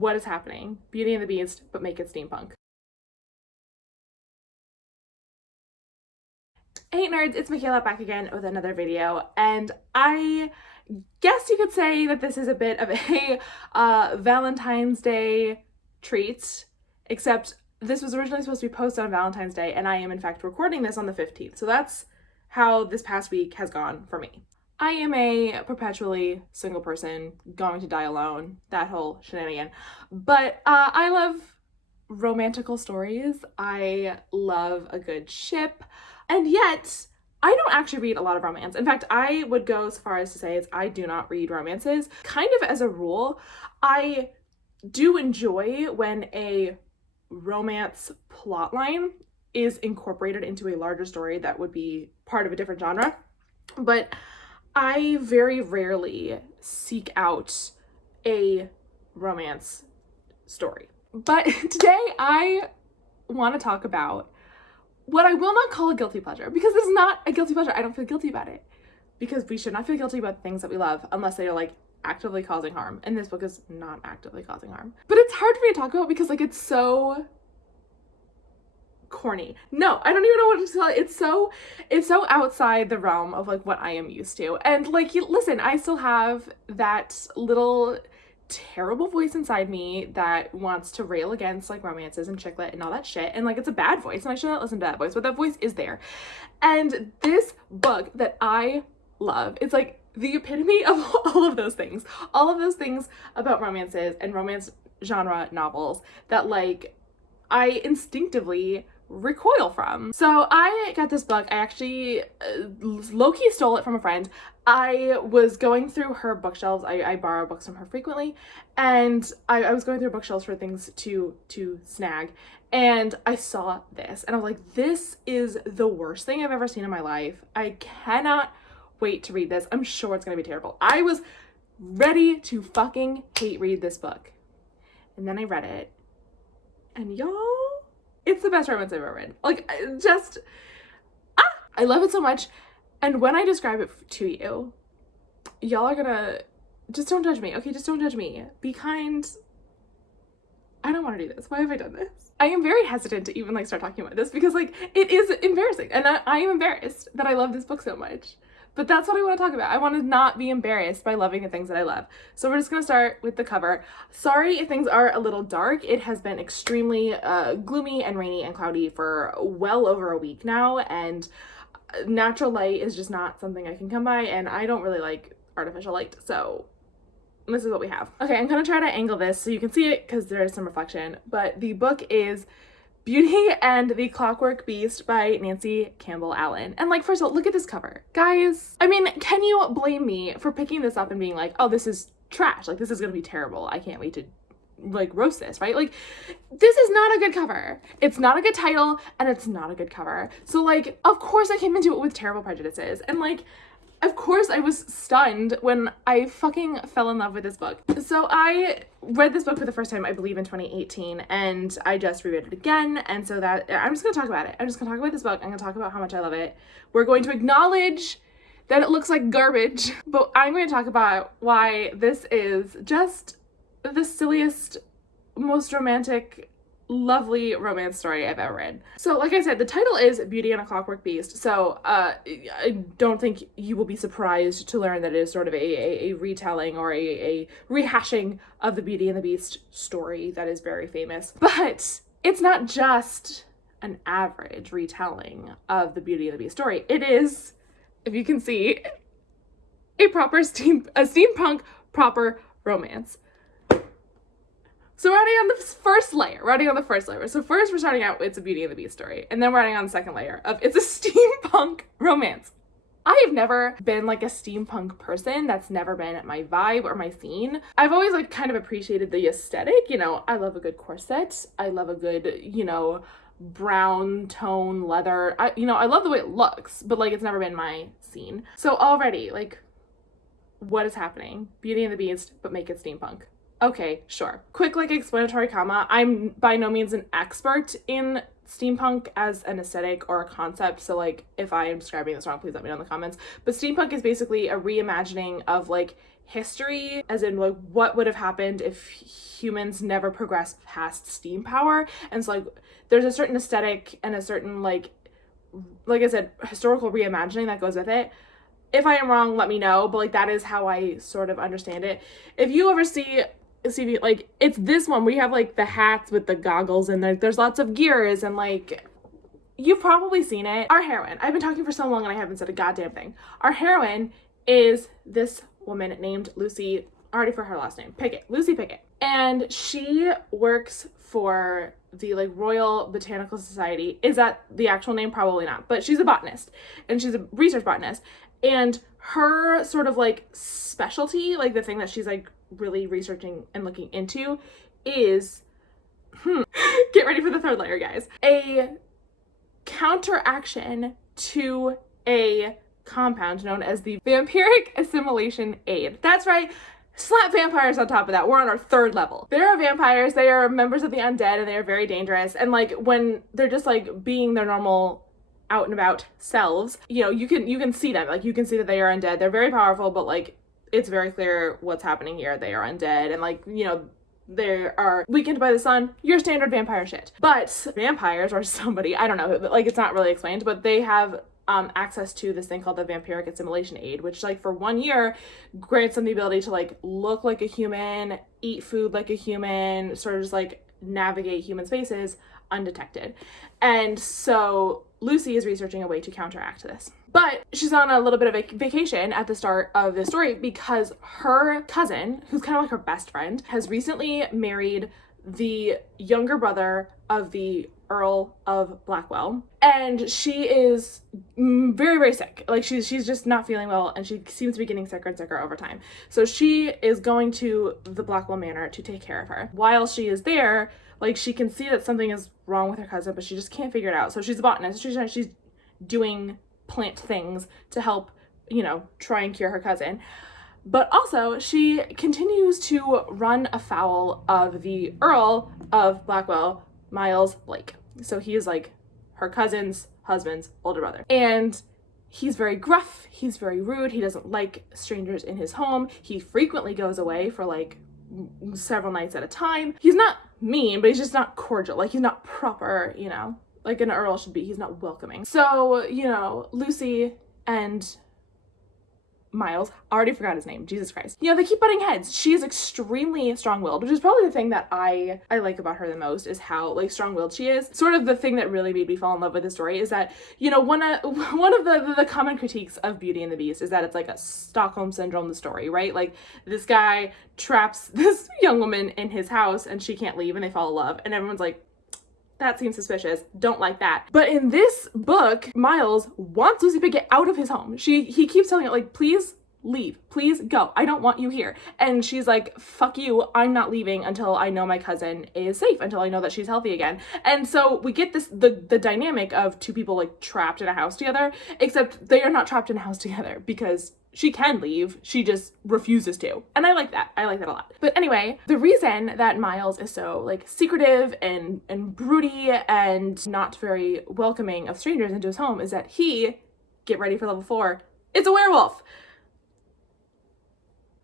What is happening? Beauty and the Beast, but make it steampunk. Hey nerds, it's Michaela back again with another video, and I guess you could say that this is a bit of a Valentine's Day treat, except this was originally supposed to be posted on Valentine's Day, and I am in fact recording this on the 15th, so that's how this past week has gone for me. I am a perpetually single person, going to die alone, that whole shenanigan, but I love romantical stories. I love a good ship, and yet I don't actually read a lot of romance. In fact, I would go so far as to say is I do not read romances. Kind of as a rule, I do enjoy when a romance plotline is incorporated into a larger story that would be part of a different genre, but I very rarely seek out a romance story. But today I want to talk about what I will not call a guilty pleasure, because it's not a guilty pleasure. I don't feel guilty about it, because we should not feel guilty about things that we love unless they are like actively causing harm. And this book is not actively causing harm. But it's hard for me to talk about because like it's so corny. No, I don't even know what to tell you. It's so outside the realm of like what I am used to. And like, listen, I still have that little terrible voice inside me that wants to rail against like romances and chick lit and all that shit, and like it's a bad voice and I shouldn't listen to that voice, but that voice is there. And this book that I love, it's like the epitome of all of those things about romances and romance genre novels that like I instinctively recoil from. So I got this book. I actually low-key stole it from a friend. I was going through her bookshelves. I borrow books from her frequently, and I was going through bookshelves for things to snag, and I saw this and I was like, this is the worst thing I've ever seen in my life. I cannot wait to read this. I'm sure it's gonna be terrible. I was ready to fucking hate read this book, and then I read it, and y'all, it's the best romance I've ever read. Like, I love it so much. And when I describe it to you, y'all are gonna, just don't judge me, okay? Just don't judge me. Be kind. I don't want to do this. Why have I done this? I am very hesitant to even like start talking about this because like it is embarrassing, and I am embarrassed that I love this book so much. But that's what I want to talk about. I want to not be embarrassed by loving the things that I love. So we're just going to start with the cover. Sorry if things are a little dark. It has been extremely gloomy and rainy and cloudy for well over a week now, and natural light is just not something I can come by, and I don't really like artificial light, so this is what we have. Okay, I'm going to try to angle this so you can see it because there is some reflection, but the book is Beauty and the Clockwork Beast by Nancy Campbell Allen. And like, first of all, look at this cover. Guys, I mean, can you blame me for picking this up and being like, oh, this is trash. Like, this is gonna be terrible. I can't wait to like roast this, right? Like, this is not a good cover. It's not a good title, and it's not a good cover. So like, of course I came into it with terrible prejudices. And like, of course I was stunned when I fucking fell in love with this book. So I read this book for the first time, I believe in 2018, and I just reread it again, and so that, I'm just gonna talk about it. I'm just gonna talk about this book. I'm gonna talk about how much I love it. We're going to acknowledge that it looks like garbage, but I'm going to talk about why this is just the silliest, most romantic, lovely romance story I've ever read. So like I said, the title is Beauty and a Clockwork Beast, so I don't think you will be surprised to learn that it is sort of a retelling or a rehashing of the Beauty and the Beast story that is very famous. But it's not just an average retelling of the Beauty and the Beast story. It is, if you can see, a steampunk proper romance. So we're adding on the first layer. So first we're starting out, it's a Beauty and the Beast story. And then we're adding on the second layer of it's a steampunk romance. I have never been like a steampunk person. That's never been my vibe or my scene. I've always like kind of appreciated the aesthetic. You know, I love a good corset. I love a good, you know, brown tone leather. I love the way it looks, but like it's never been my scene. So already, like, what is happening? Beauty and the Beast, but make it steampunk. Okay, sure. Quick, like, explanatory comma. I'm by no means an expert in steampunk as an aesthetic or a concept, so like if I am describing this wrong, please let me know in the comments. But steampunk is basically a reimagining of like history, as in like what would have happened if humans never progressed past steam power. And so like there's a certain aesthetic and a certain like I said, historical reimagining that goes with it. If I am wrong, let me know, but like that is how I sort of understand it. If you ever see like it's this one, we have like the hats with the goggles and there's lots of gears and like you've probably seen it. Our heroine, I've been talking for so long and I haven't said a goddamn thing. Our heroine is this woman named Lucy, I already forgot her last name, Pickett, Lucy Pickett. And she works for the like Royal Botanical Society. Is that the actual name? Probably not, but she's a botanist and she's a research botanist. And her sort of like specialty, like the thing that she's like really researching and looking into is, get ready for the third layer, guys, a counteraction to a compound known as the vampiric assimilation aid. That's right. Slap vampires on top of that. We're on our third level. There are vampires. They are members of the undead and they are very dangerous. And like when they're just like being their normal out and about selves, you know, you can see them. Like you can see that they are undead. They're very powerful, but like it's very clear what's happening here. They are undead and like, you know, they are weakened by the sun, your standard vampire shit. But vampires or somebody, I don't know, like it's not really explained, but they have access to this thing called the vampiric assimilation aid, which like for 1 year grants them the ability to like look like a human, eat food like a human, sort of just like navigate human spaces undetected. And so Lucy is researching a way to counteract this. But she's on a little bit of a vacation at the start of the story because her cousin, who's kind of like her best friend, has recently married the younger brother of the Earl of Blackwell, and she is very, very sick. Like she's just not feeling well, and she seems to be getting sicker and sicker over time. So she is going to the Blackwell Manor to take care of her. While she is there, like she can see that something is wrong with her cousin, but she just can't figure it out. So she's a botanist. She's doing plant things to help, you know, try and cure her cousin. But also, she continues to run afoul of the Earl of Blackwell, Miles Blake. So he is like her cousin's husband's older brother. And he's very gruff, he's very rude, he doesn't like strangers in his home. He frequently goes away for like several nights at a time. He's not mean, but he's just not cordial. Like he's not proper, you know, like an earl should be. He's not welcoming. So, you know, Lucy and Miles, I already forgot his name, Jesus Christ. You know, they keep butting heads. She is extremely strong-willed, which is probably the thing that I like about her the most, is how like strong-willed she is. Sort of the thing that really made me fall in love with the story is that, you know, one of the common critiques of Beauty and the Beast is that it's like a Stockholm Syndrome, the story, right? Like this guy traps this young woman in his house and she can't leave and they fall in love and everyone's like, that seems suspicious. Don't like that. But in this book, Miles wants Lucy Pickett out of his home. He keeps telling her, like, please leave. Please go. I don't want you here. And she's like, fuck you. I'm not leaving until I know my cousin is safe, until I know that she's healthy again. And so we get this, the dynamic of two people like trapped in a house together, except they are not trapped in a house together because she can leave, she just refuses to. And I like that. I like that a lot. But anyway, the reason that Miles is so like secretive and broody and not very welcoming of strangers into his home is that he, get ready for level 4, is a werewolf.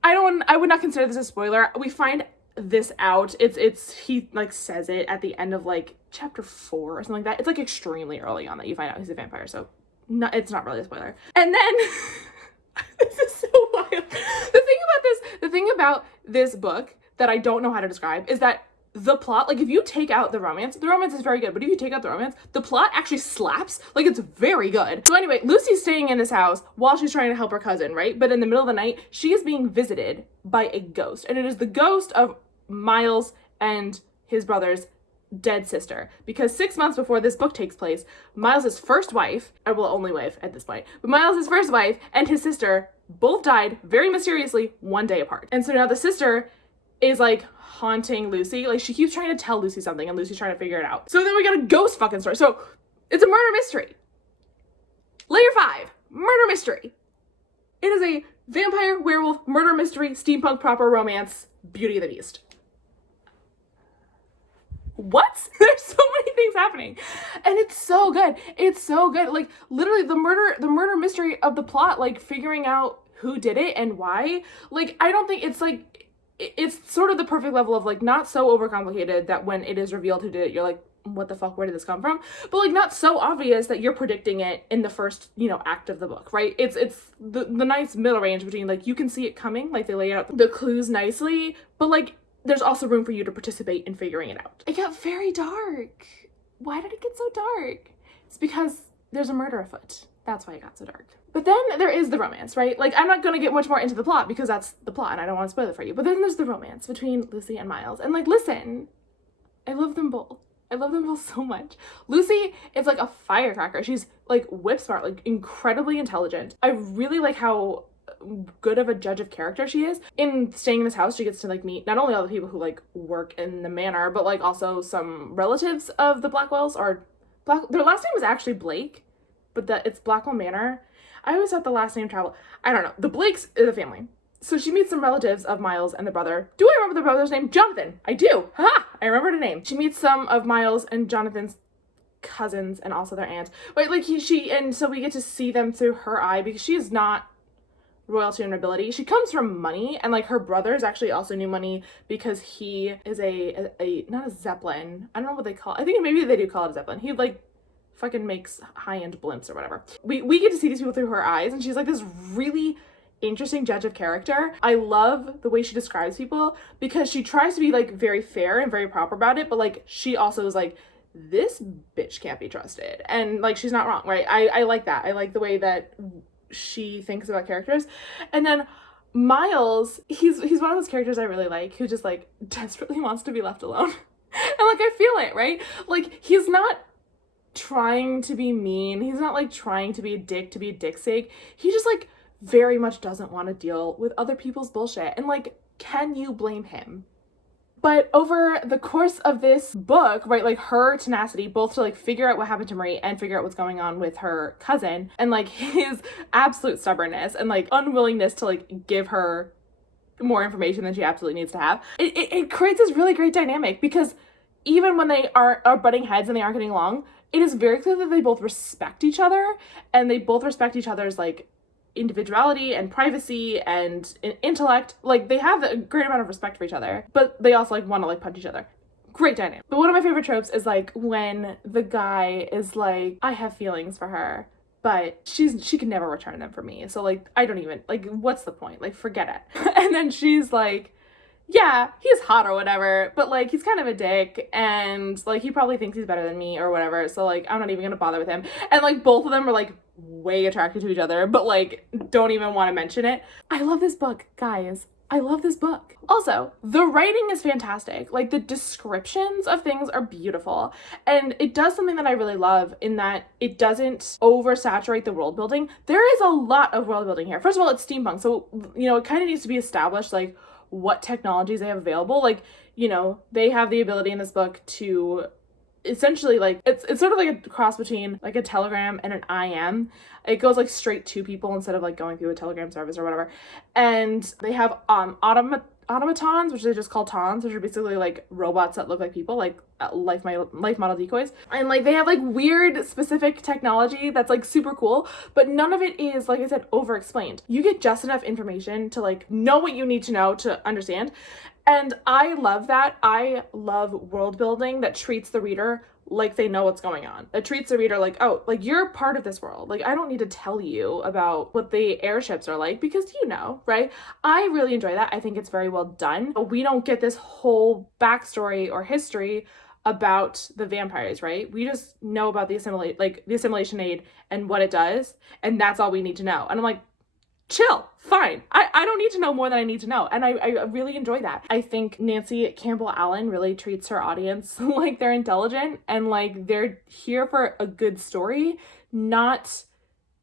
I would not consider this a spoiler. We find this out. He like says it at the end of like chapter 4 or something like that. It's like extremely early on that you find out he's a vampire. So no, it's not really a spoiler. And then this is so wild. The thing about this book that I don't know how to describe is that the plot, like if you take out the romance is very good, but if you take out the romance, the plot actually slaps. Like it's very good. So anyway, Lucy's staying in this house while she's trying to help her cousin, right? But in the middle of the night, she is being visited by a ghost, and it is the ghost of Miles and his brother's dead sister, because 6 months before this book takes place, Miles's first wife, or well, only wife at this point, but Miles's first wife and his sister both died very mysteriously 1 day apart. And so now the sister is like haunting Lucy. Like she keeps trying to tell Lucy something and Lucy's trying to figure it out. So then we got a ghost fucking story. So it's a murder mystery. Layer 5, murder mystery. It is a vampire, werewolf, murder mystery, steampunk proper romance, Beauty and the Beast. What? There's so many things happening. And it's so good. It's so good. Like literally the murder mystery of the plot, like figuring out who did it and why. Like, I don't think it's like, it's sort of the perfect level of like not so overcomplicated that when it is revealed who did it, you're like, what the fuck, where did this come from? But like not so obvious that you're predicting it in the first, you know, act of the book, right? It's the nice middle range between like you can see it coming, like they lay out the clues nicely, but like there's also room for you to participate in figuring it out. It got very dark. Why did it get so dark? It's because there's a murder afoot. That's why it got so dark. But then there is the romance, right? Like, I'm not gonna get much more into the plot because that's the plot and I don't want to spoil it for you. But then there's the romance between Lucy and Miles. And like, listen, I love them both. I love them both so much. Lucy is like a firecracker. She's like whip smart, like incredibly intelligent. I really like how good of a judge of character she is. In staying in this house, she gets to like meet not only all the people who like work in the manor, but like also some relatives of the Blackwells their last name is actually Blake, but it's Blackwell Manor. I always thought the last name traveled. I don't know. The Blakes is a family. So she meets some relatives of Miles and the brother. Do I remember the brother's name? Jonathan. I do. Ha! I remember the name. She meets some of Miles and Jonathan's cousins and also their aunt. But like and so we get to see them through her eye because she is not royalty or nobility. She comes from money, and like her brothers actually also knew money because he is a not a Zeppelin. I don't know what they call it. I think maybe they do call it a Zeppelin. He like fucking makes high-end blimps or whatever. We get to see these people through her eyes, and she's like this really interesting judge of character. I love the way she describes people because she tries to be like very fair and very proper about it, but like she also is like, this bitch can't be trusted, and like she's not wrong, right? I like that. I like the way that she thinks about characters. And then Miles, he's one of those characters I really like who just like desperately wants to be left alone. And like I feel it, right? Like he's not trying to be mean. He's not like trying to be a dick's sake. He just like very much doesn't want to deal with other people's bullshit. And like, can you blame him? But over the course of this book, right, like her tenacity, both to like figure out what happened to Marie and figure out what's going on with her cousin, and like his absolute stubbornness and like unwillingness to like give her more information than she absolutely needs to have, it creates this really great dynamic because even when they are butting heads and they aren't getting along, it is very clear that they both respect each other and they both respect each other's like individuality and privacy and intellect. Like they have a great amount of respect for each other, but they also like want to like punch each other. Great dynamic. But one of my favorite tropes is like when the guy is like, I have feelings for her, but she can never return them for me. So like, I don't even, like, what's the point? Like, forget it. And then she's like, yeah, he's hot or whatever, but like he's kind of a dick and like he probably thinks he's better than me or whatever, so like I'm not even gonna bother with him. And like both of them are like way attracted to each other, but like don't even want to mention it. I love this book, guys. I love this book. Also, the writing is fantastic. Like the descriptions of things are beautiful, and it does something that I really love in that it doesn't oversaturate the world building. There is a lot of world building here. First of all, it's steampunk, so you know it kind of needs to be established like what technologies they have available. Like, you know, they have the ability in this book to essentially like it's sort of like a cross between like a telegram and an IM. It goes like straight to people instead of like going through a telegram service or whatever. And they have automatons, which they just call tons, which are basically like robots that look like people, like life model decoys. And like they have like weird specific technology that's like super cool, but none of it is, like I said, over explained. You get just enough information to like know what you need to know to understand. And I love that. I love world building that treats the reader like they know what's going on. It treats the reader like, oh, like you're part of this world. Like I don't need to tell you about what the airships are like because you know, right? I really enjoy that. I think it's very well done. But we don't get this whole backstory or history about the vampires, right? We just know about the assimilation aid and what it does, and that's all we need to know. And I'm like, chill, fine. I don't need to know more than I need to know. And I really enjoy that. I think Nancy Campbell Allen really treats her audience like they're intelligent and like they're here for a good story, not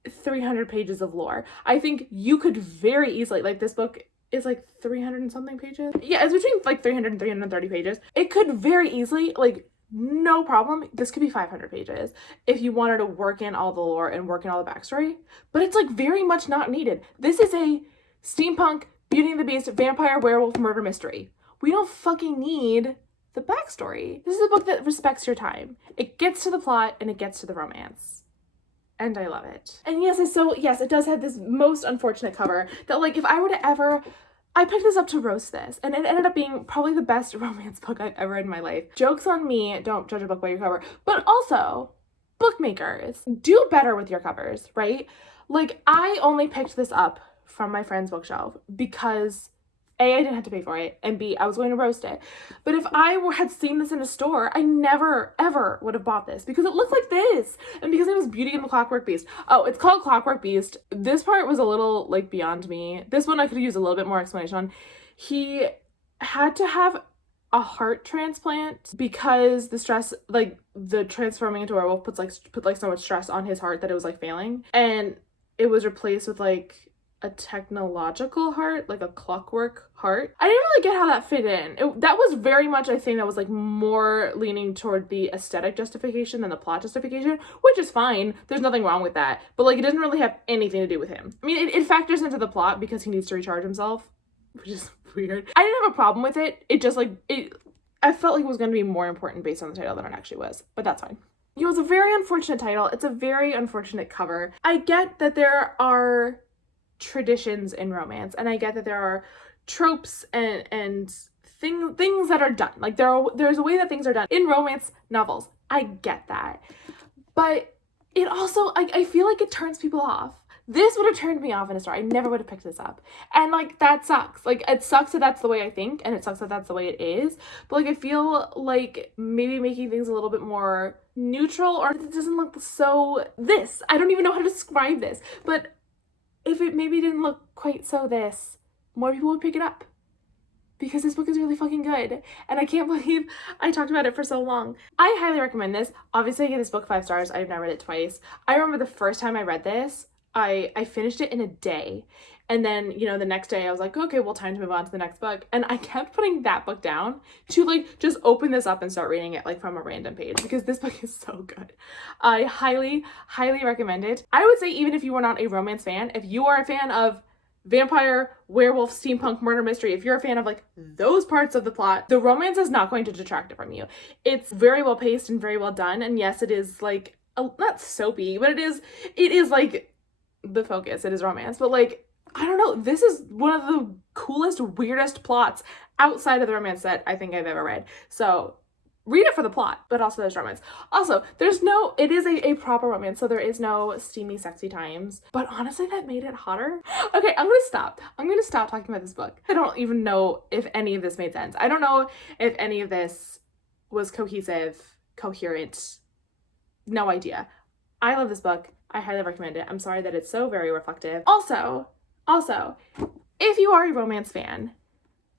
300 pages of lore. I think you could very easily, like this book is like 300 and something pages. Yeah, it's between like 300 and 330 pages. It could very easily, like, no problem, this could be 500 pages if you wanted to work in all the lore and work in all the backstory, but it's like very much not needed. This is a steampunk, Beauty and the Beast, vampire, werewolf, murder mystery. We don't fucking need the backstory. This is a book that respects your time. It gets to the plot and it gets to the romance. and I love it. And yes, it does have this most unfortunate cover that, like, if I were to ever, I picked this up to roast this, and it ended up being probably the best romance book I've ever read in my life. Joke's on me, don't judge a book by your cover. But also, bookmakers, do better with your covers, right? Like, I only picked this up from my friend's bookshelf because A, I didn't have to pay for it, and B, I was going to roast it. But if I had seen this in a store, I never, ever would have bought this because it looked like this. And because it was Beauty and the Clockwork Beast. Oh, it's called Clockwork Beast. This part was a little, like, beyond me. This one I could use a little bit more explanation on. He had to have a heart transplant because the stress, like, the transforming into a werewolf put so much stress on his heart that it was, like, failing. And it was replaced with, like, a technological heart, like a clockwork heart. I didn't really get how that fit in. That was very much, I think, that was, like, more leaning toward the aesthetic justification than the plot justification, which is fine. There's nothing wrong with that. But, like, it doesn't really have anything to do with him. I mean, it factors into the plot because he needs to recharge himself, which is weird. I didn't have a problem with it. It just, like, I felt like it was going to be more important based on the title than it actually was, but that's fine. You know, it's a very unfortunate title. It's a very unfortunate cover. I get that there are traditions in romance, and I get that there are tropes and things that are done. Like, there's a way that things are done in romance novels. I get that. But it also, I feel like it turns people off. This would have turned me off in a store. I never would have picked this up. And, like, that sucks. Like, it sucks that that's the way I think, and it sucks that that's the way it is. But, like, I feel like maybe making things a little bit more neutral, or it doesn't look so this. I don't even know how to describe this. But if it maybe didn't look quite so this, more people would pick it up. Because this book is really fucking good. And I can't believe I talked about it for so long. I highly recommend this. Obviously, I give this book 5 stars. I've now read it twice. I remember the first time I read this, I finished it in a day. And then, you know, the next day I was like, okay, well, time to move on to the next book. And I kept putting that book down to, like, just open this up and start reading it, like, from a random page, because this book is so good. I highly, highly recommend it. I would say, even if you are not a romance fan, if you are a fan of vampire, werewolf, steampunk, murder mystery, if you're a fan of, like, those parts of the plot, the romance is not going to detract it from you. It's very well paced and very well done. And yes, it is, like, not soapy, but it is like the focus. It is romance, but, like, I don't know, this is one of the coolest, weirdest plots outside of the romance that I think I've ever read. So read it for the plot, but also there's romance. Also, it is a proper romance, so there is no steamy, sexy times. But honestly, that made it hotter. Okay, I'm gonna stop talking about this book. I don't even know if any of this made sense. I don't know if any of this was cohesive, coherent. No idea. I love this book. I highly recommend it. I'm sorry that it's so very reflective. Also, if you are a romance fan,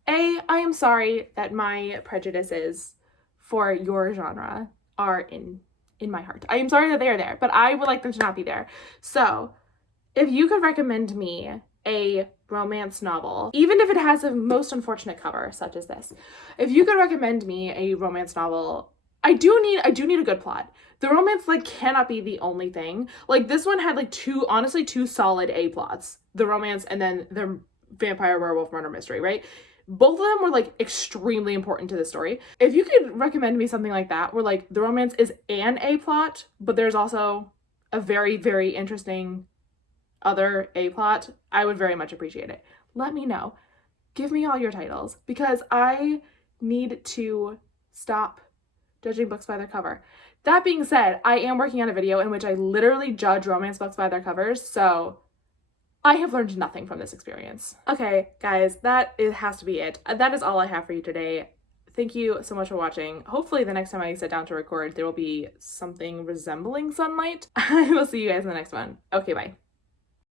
I am sorry that my prejudices for your genre are in my heart. I am sorry that they are there, but I would like them to not be there. So, if you could recommend me a romance novel, even if it has a most unfortunate cover, such as this, if you could recommend me a romance novel, I do need a good plot. The romance, like, cannot be the only thing. Like, this one had, like, two solid A plots. The romance and then the vampire, werewolf, murder mystery, right? Both of them were, like, extremely important to the story. If you could recommend me something like that, where, like, the romance is an A plot, but there's also a very, very interesting other A plot, I would very much appreciate it. Let me know. Give me all your titles, because I need to stop judging books by their cover. That being said, I am working on a video in which I literally judge romance books by their covers, so I have learned nothing from this experience. Okay, guys, it has to be it. That is all I have for you today. Thank you so much for watching. Hopefully the next time I sit down to record, there will be something resembling sunlight. I will see you guys in the next one. Okay, bye.